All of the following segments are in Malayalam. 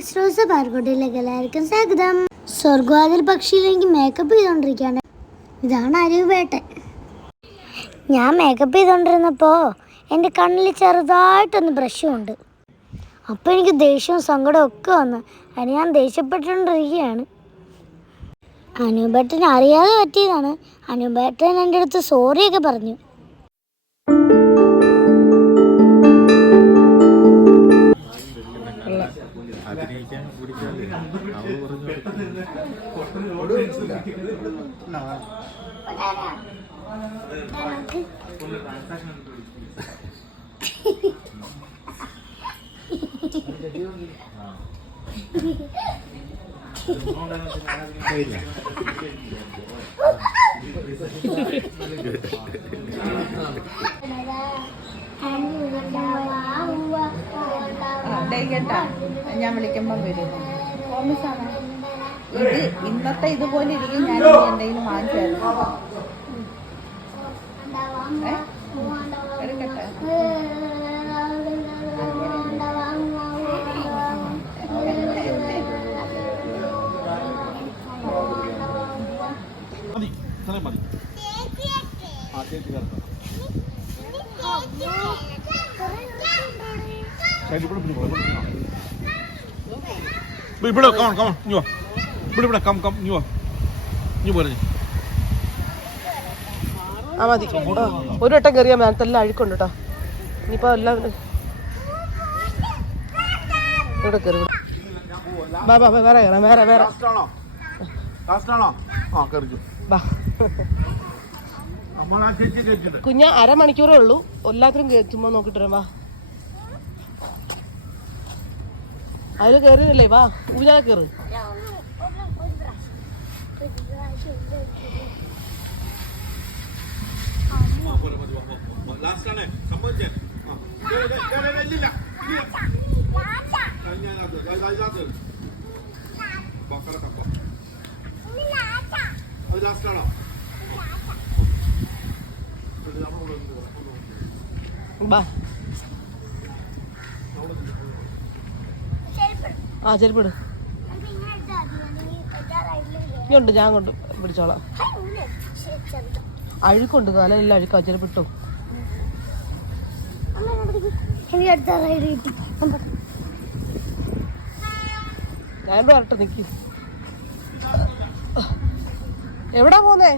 നെക്സ്റ്റ് റോസ് പാർക്കുട്ടിയിലേക്ക് എല്ലാവർക്കും സ്വാഗതം. സ്വർഗവാതിൽ പക്ഷിയിലേക്ക് മേക്കപ്പ് ചെയ്തുകൊണ്ടിരിക്കുകയാണ്. ഇതാണ് അരുവേട്ടൻ. ഞാൻ മേക്കപ്പ് ചെയ്തുകൊണ്ടിരുന്നപ്പോൾ എൻ്റെ കണ്ണിൽ ചെറുതായിട്ടൊന്ന് ബ്രഷുണ്ട്. അപ്പോൾ എനിക്ക് ദേഷ്യവും സങ്കടവും ഒക്കെ വന്നു. അതിന് ഞാൻ ദേഷ്യപ്പെട്ടുകൊണ്ടിരിക്കുകയാണ്. അനുബേട്ടൻ അറിയാതെ പറ്റിയതാണ്. അനുബേട്ടൻ എൻ്റെ അടുത്ത് സോറിയൊക്കെ പറഞ്ഞു. ഞാൻ വിളിക്കുമ്പം വരും. ഇത് ഇന്നത്തെ ഇതുപോലെ ഇരിക്കും. ഞാൻ എന്തെങ്കിലും വാങ്ങിച്ചായിരുന്നു എടുക്കട്ടെ. ആ മതി. ഒരു വട്ടം കയറിയാൽ മേലത്തെല്ലാം അഴുക്കുണ്ട് കേട്ടോ. ഇനിയിപ്പോ എല്ലാം ഇവിടെ കയറി. വേറെ കയറാം. വേറെ കുഞ്ഞ അരമണിക്കൂറേ ഉള്ളൂ. എല്ലാത്തിനും ചുമ്മാ നോക്കിട്ട് വരാം. വാ, അതിൽ കയറിയതല്ലേ. വാ, ഊഞ്ഞാലെ കയറ്. ആ ചെരുപ്പിട്. ഇങ്ങോട്ട് ഞാൻ കൊണ്ട് പിടിച്ചോളാം. അഴുക്കുണ്ട്, കാലെല്ലാം അഴുക്കാ. ചെരുപ്പിട്ടോ. ഞാൻ വരട്ടെ. നിക്ക്. എവിടാ പോന്നേ?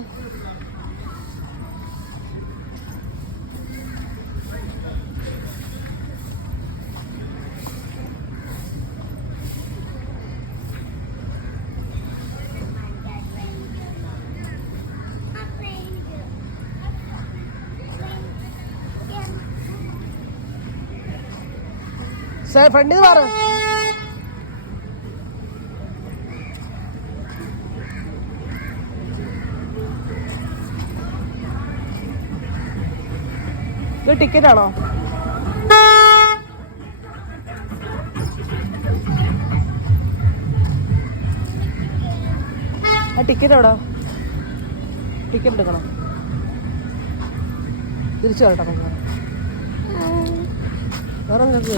ഫ്രണ്ടിൽ നിന്ന് മാറ്. ഇത് ടിക്കറ്റ് ആണോ? ആ ടിക്കറ്റ് എവിടാ? ടിക്കറ്റ് എടുക്കണം. തിരിച്ചു വരട്ടെ. വേറെ എന്തൊക്കെ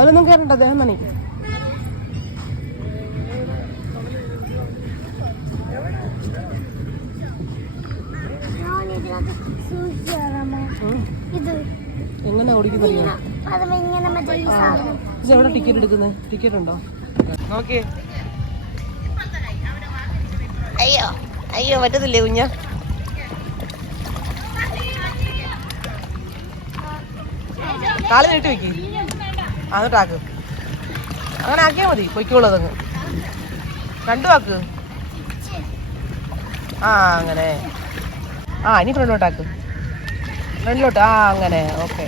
അതിലൊന്നും കയറണ്ട. അദ്ദേഹം തന്നെ എങ്ങനെ ഓടിക്കുന്നറിയോ? എവിടെ ടിക്കറ്റ് എടുക്കുന്നത്? ടിക്കറ്റ് ഉണ്ടോ? ഓക്കെ. അയ്യോ പറ്റത്തില്ലേ കുഞ്ഞ? കാല് നീട്ടി വെക്ക്. എന്നിട്ടാക്ക്. അങ്ങനെ ആക്കിയാൽ മതി. പൊയ്ക്കോളൂ. അതങ്ങ് രണ്ടു ആക്ക്. ആ അങ്ങനെ. ആ ഇനി ഫ്രണ്ടിലോട്ടാക്ക്. ഫ്രണ്ടിലോട്ട്. ആ അങ്ങനെ. ഓക്കെ.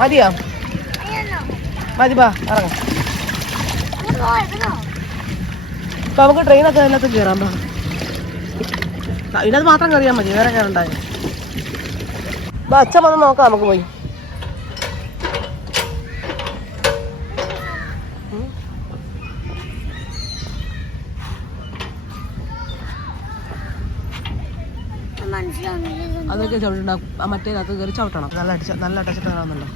മതിയോ? മതി, ബാ ഇറങ്ങാം. അപ്പൊ നമുക്ക് ട്രെയിനൊക്കെ എല്ലാത്തും കയറാം. ബാ, ഇതിനകത്ത് മാത്രം കയറിയാൽ മതി, വേറെ കയറണ്ടായി. ബാ, അച്ഛൻ വന്ന് നോക്കാം നമുക്ക് പോയി. അതൊക്കെ ചവിട്ടുണ്ടാവും. മറ്റേതിനകത്ത് കയറി ചവിട്ടണം. നല്ല അടച്ചിട്ടാണല്ലോ.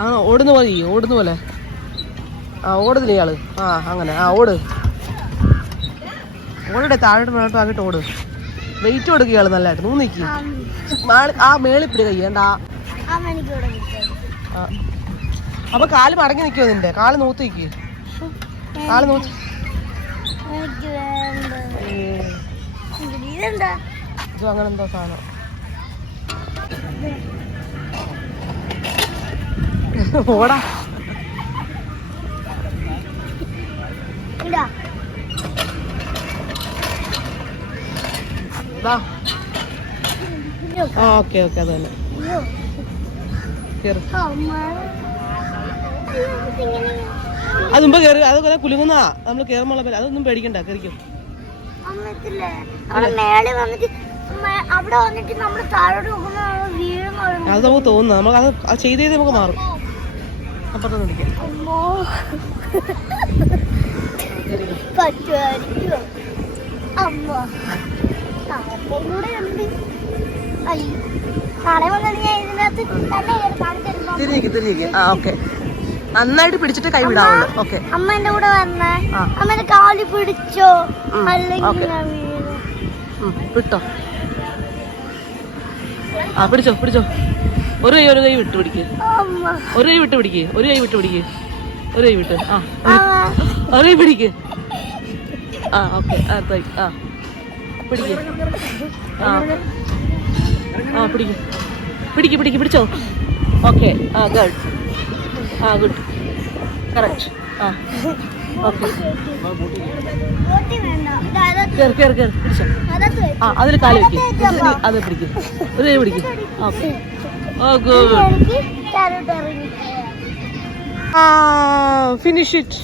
ആ, ഓടുന്ന പോലെ ഓടുന്നില്ല ഇയാള്. ആ, അങ്ങനെ ഓട്. ഓടെ താഴോട്ട് മേളോട്ട് ആക്കിയിട്ട് ഓട്. വെയിറ്റ് കൊടുക്കുക ഇയാള് നല്ലതായിട്ട്. നൂന്നിക്ക് ആ മേളിൽ പിടി കയ്യണ്ടാ. അപ്പൊ കാല് മടങ്ങി നിൽക്കുമോ നിന്റെ? കാല് നൂത്ത് നിൽക്ക്. കാല് നൂത്ത്. ഇത് അങ്ങനെ എന്തോ സാധനം. ഓടാ. ഓക്കെ ഓക്കെ, അത് തന്നെ. അത് മുമ്പ് കയറി. അതൊക്കെ കുലുങ്ങുന്നാ നമ്മൾ കയറുമ്പോൾ. അതൊന്നും പേടിക്കണ്ട, കയറിക്കും. അത് നമുക്ക് തോന്നുന്നു. നമുക്ക് അത് ചെയ്ത് നമുക്ക് മാറും. അപ്പുറത്ത് നിൽക്കാം. തിരിഞ്ഞിക്ക്. ആ, ഓക്കെ. നന്നായിട്ട് പിടിച്ചിട്ട് കൈ വിടാവുള്ളൂ. ഓക്കെ. അമ്മ എന്റെ കൂടെ വന്നേ. അമ്മേന്റെ കാലി പിടിച്ചോ, അല്ലെങ്കിൽ വിട്ടോ. ആ, പിടിച്ചോ. ഒരു കൈ വിട്ട് പിടിക്ക്. ഒരു കൈ വിട്ട് പിടിക്ക്. ഒരു കൈ വിട്ട്. ആ, ഒരു കൈ പിടിക്ക്. ആ, ഓക്കെ. ആ, പിടിക്ക്. ആ, പിടിക്ക്. പിടിച്ചോ. ഓക്കെ. ആ, ഗുഡ്. ആ, ഗുഡ്. കറക്റ്റ്. ആ, ഓക്കെ. കേറി പിടിച്ചോ. ആ, അതിൽ കാല് വെക്ക്. അത് പിടിക്കും. ഒരു കൈ പിടിക്കും. Okay. Oh, good. Finish it.